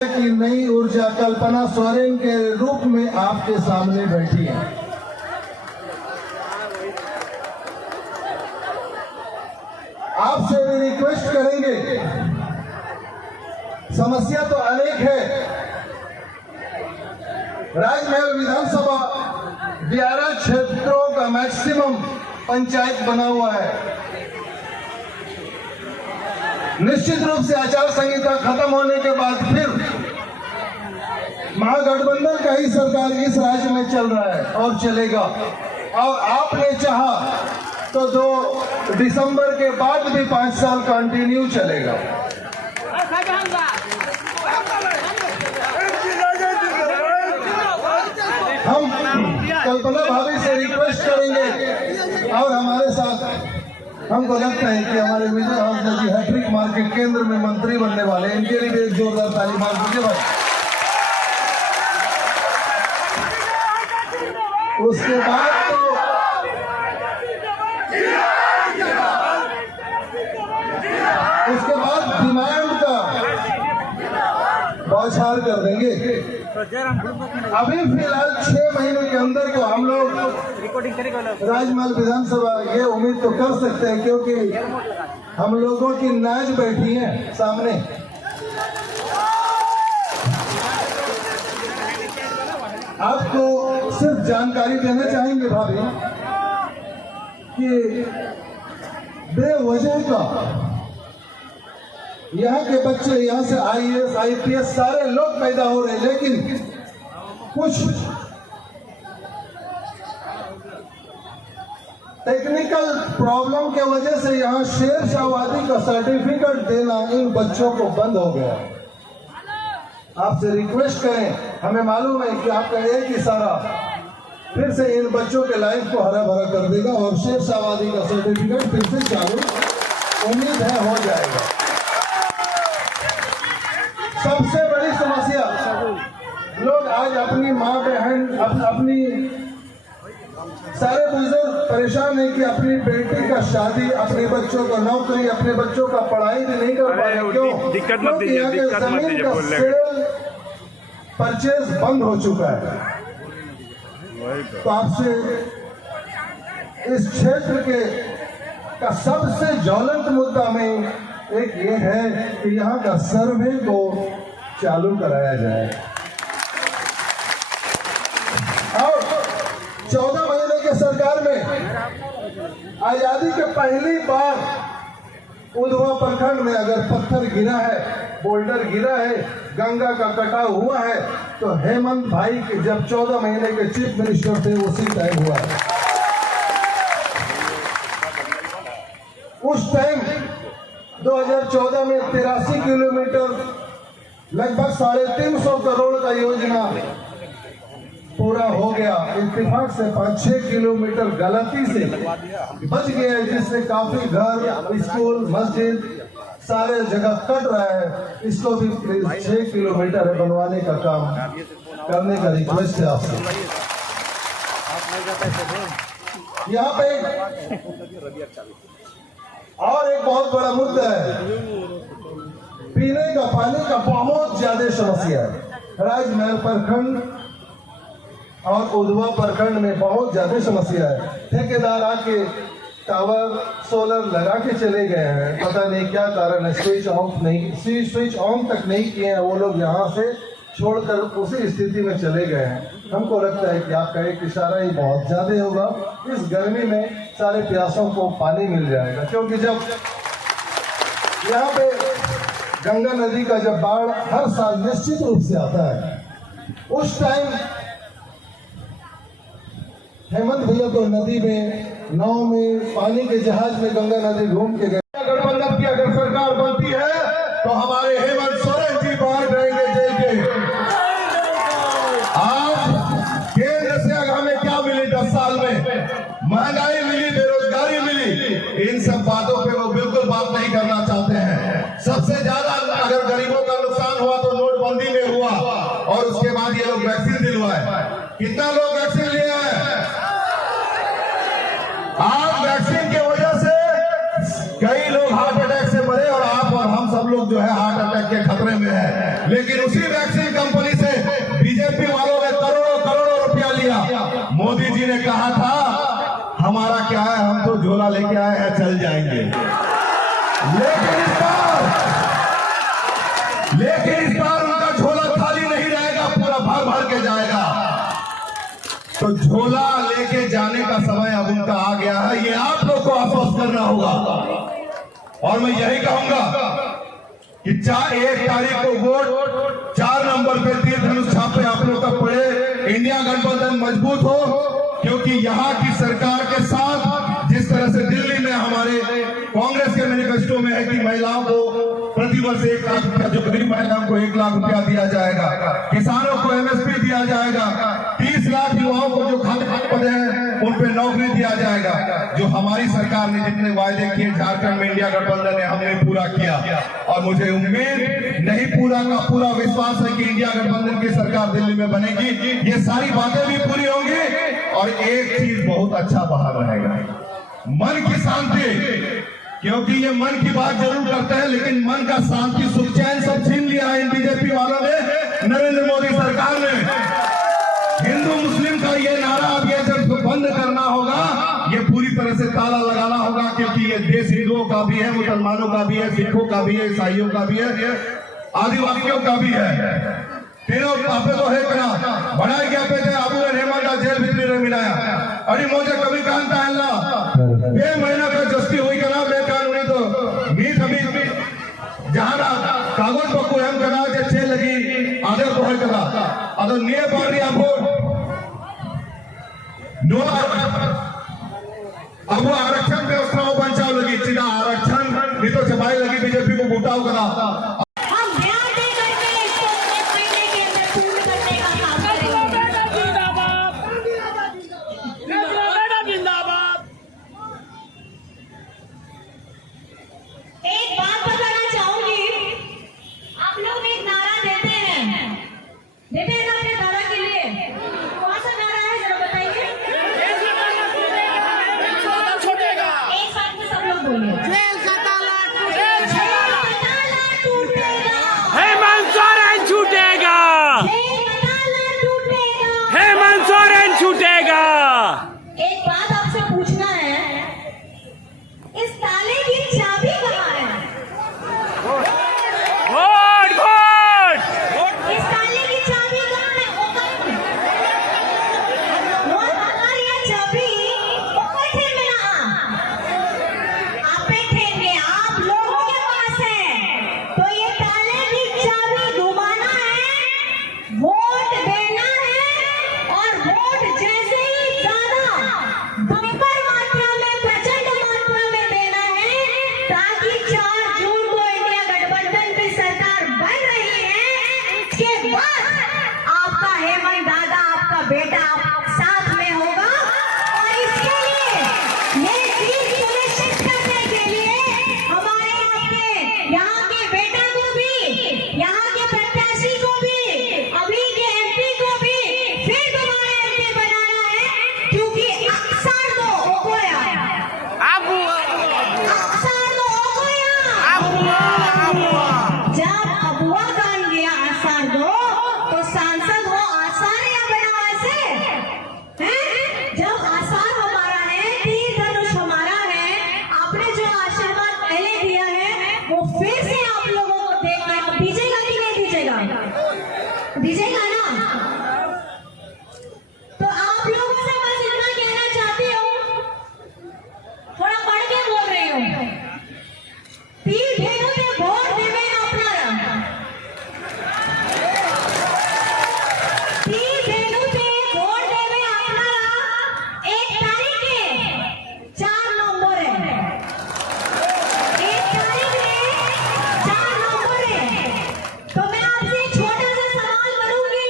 की नई ऊर्जा कल्पना सोरेन के रूप में आपके सामने बैठी है। आपसे भी रिक्वेस्ट करेंगे, समस्या तो अनेक है। राजमहल विधानसभा 11 क्षेत्रों का मैक्सिमम पंचायत बना हुआ है। निश्चित रूप से आचार संहिता खत्म होने के बाद फिर महागठबंधन का ही सरकार इस राज्य में चल रहा है और चलेगा। और आपने चाहा तो 2 दिसंबर के बाद भी 5 साल कंटिन्यू चलेगा। हम कल्पना भाभी से रिक्वेस्ट करेंगे और हमारे साथ हमको लगता है कि हमारे विजय हाउस जी हैट्रिक मार्केट केंद्र में मंत्री बनने वाले, इनके लिए भी एक जोरदार ताली मार दीजिए भाई। उसके बाद डिमांड का बौछार कर देंगे। अभी फिलहाल 6 महीने के अंदर तो हम लोग राजमहल विधानसभा ये उम्मीद तो कर सकते हैं, क्योंकि हम लोगों की नाच बैठी है सामने। आपको सिर्फ जानकारी देना चाहेंगे भाभी कि बेवजह का यहाँ के बच्चे, यहाँ से IAS IPS सारे लोग पैदा हो रहे हैं, लेकिन कुछ टेक्निकल प्रॉब्लम के वजह से यहाँ शेरशाहवादी का सर्टिफिकेट देना इन बच्चों को बंद हो गया। आपसे रिक्वेस्ट करें, हमें मालूम है कि आपका एक इशारा फिर से इन बच्चों के लाइफ को हरा भरा कर देगा और शेरशाहवादी का सर्टिफिकेट फिर से चालू उम्मीद है हो जाएगा। सबसे बड़ी समस्या, लोग आज अपनी माँ बहन अपनी सारे बुजुर्ग परेशान है कि अपनी बेटी का शादी, अपने बच्चों का नौकरी, अपने बच्चों का पढ़ाई भी नहीं कर पा रहे। क्यों? दिक्कत मत दीजिए, जमीन का सेल परचेज बंद हो चुका है। तो आपसे इस क्षेत्र के का सबसे ज्वलंत मुद्दा में एक ये है कि यहाँ का सर्वे को चालू कराया जाए और 14 महीने के सरकार में आजादी के पहली बार उधवा प्रखंड में अगर पत्थर गिरा है, बोल्डर गिरा है, गंगा का कटाव हुआ है, तो हेमंत भाई के जब 14 महीने के चीफ मिनिस्टर थे उसी टाइम हुआ है। उस टाइम 2014 में 83 किलोमीटर लगभग 350 करोड़ का योजना पूरा हो गया। इत्तेफाक से 5-6 किलोमीटर गलती से बच गया, जिससे काफी घर, स्कूल, मस्जिद सारे जगह कट रहा है। इसको भी 6 किलोमीटर बनवाने का काम करने का रिक्वेस्ट है आपसे। यहाँ पे और एक बहुत बड़ा मुद्दा है, पीने का पानी का बहुत ज्यादा समस्या है। राजमहल प्रखंड और उधवा प्रखंड में बहुत ज्यादा समस्या है। ठेकेदार आके टावर सोलर लगा के चले गए हैं, पता नहीं क्या कारण है, स्विच ऑन तक नहीं किए हैं वो लोग, यहाँ से छोड़कर उसी स्थिति में चले गए हैं। हमको लगता है कि आपका एक इशारा ही बहुत ज्यादा होगा। इस गर्मी में सारे प्यासों को पानी मिल जाएगा, क्योंकि जब यहाँ पे गंगा नदी का जब बाढ़ हर साल निश्चित रूप से आता है, उस टाइम हेमंत भैया को नदी में, नाव में, पानी के जहाज में गंगा नदी घूम के गए। गठबंधन की अगर सरकार बनती है तो हमारे हेमंत सोरेन जी बाहर रहेंगे जेल के। आज केंद्र से हमें क्या मिली 10 साल में? महंगाई मिली, बेरोजगारी मिली। इन सब बातों पे वो बिल्कुल बात नहीं करना चाहते हैं। सबसे ज्यादा अगर गरीबों का नुकसान हुआ तो नोटबंदी में हुआ, और उसके बाद ये लोग वैक्सीन दिलवाए। कितना लोग वैक्सीन लिए हैं? आज वैक्सीन की वजह से कई लोग हार्ट अटैक से मरे, और आप और हम सब लोग जो है हार्ट अटैक के खतरे में है। लेकिन उसी ने कहा था हमारा क्या है, हम तो झोला लेके आए हैं, चल जाएंगे। लेकिन इस बार उनका झोला खाली नहीं रहेगा, पूरा भर भर के जाएगा। तो झोला लेके जाने का समय अब उनका आ गया है, ये आप लोग को आश्वस्त करना होगा। और मैं यही कहूंगा कि 1 तारीख को वोट 4 नंबर पे तीर धनुष छापे आप लोग का पड़े, इंडिया गठबंधन मजबूत हो, क्योंकि यहाँ की सरकार के साथ जिस तरह से दिल्ली में हमारे कांग्रेस के मैनिफेस्टो में है कि महिलाओं को प्रतिवर्ष 1 लाख रुपया, जो गरीब महिलाओं को 1 लाख रुपया दिया जाएगा, किसानों को MSP दिया जाएगा, 30 लाख युवाओं को जो खाली पदे हैं उन पे नौकरी दिया जाएगा। जो हमारी सरकार ने जितने वायदे किए झारखंड में इंडिया गठबंधन ने हमने पूरा किया, और मुझे उम्मीद नहीं पूरा का पूरा विश्वास है कि इंडिया गठबंधन की सरकार दिल्ली में बनेगी, ये सारी बातें भी पूरी होंगी। और एक चीज बहुत अच्छा बाहर रहेगा, मन की शांति, क्योंकि ये मन की बात जरूर करते हैं लेकिन मन का शांति सुख चैन सब छीन लिया है इन बीजेपी वालों ने, नरेंद्र मोदी सरकार ने। हिंदू मुस्लिम का ये नारा अब ये जब बंद करना होगा, ये पूरी तरह से ताला लगाना होगा, क्योंकि ये देश हिंदुओं का भी है, मुसलमानों का भी है, सिखों का भी है, ईसाइयों का भी है, आदिवासियों का भी है। तीनों पापे तो है कना बढ़ाई गया पे थे आबू ने हेमंत जेल भीतरी रे मिलाया। अरे मुझे कभी कहता है अल्लाह बे महीना का जस्ती हुई कना बे कानूनी तो मीत अभी जहां कागज पर कोई हम कना जे छे लगी आधे तो है कना अदो निये पारी आपो नो अब आरक्षण व्यवस्था बचाव लगी सीधा आरक्षण भी तो छपाई लगी बीजेपी को घुटाव करा। दीजिएगा ना। तो आप लोगों से बस इतना कहना चाहती हूँ, थोड़ा पढ़ के बोल रही हूँ। तीन भेदों से वोट देवे अपना, तीन भेदों से वोट देवे अपना 1 तारीख के 4 नंबर है, 1 तारीख के 4 नंबर है। तो मैं आपसे छोटा सा सवाल करूंगी,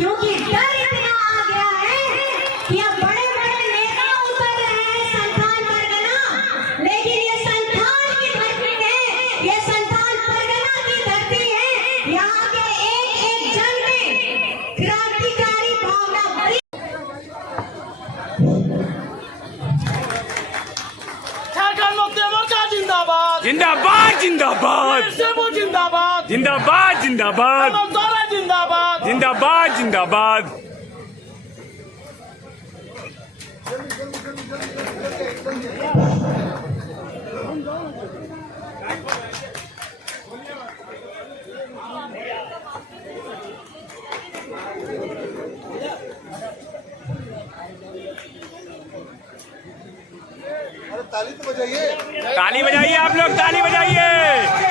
क्योंकि डर इतना आ गया है कि अब बड़े बड़े नेता उतर रहे हैं संथाल परगना, लेकिन ये संथाल की धरती है, ये संथाल परगना की धरती है। यहाँ के एक एक जन में क्रांतिकारी भावना भरी। झारखंड मुक्ति मोर्चा जिंदाबाद जिंदाबाद जिंदाबाद सेबू जिंदाबाद जिंदाबाद जिंदाबाद ममता जिंदाबाद जिंदाबाद जिंदाबाद। अरे ताली तो बजाइए। ताली बजाइए आप लोग, ताली बजाइए।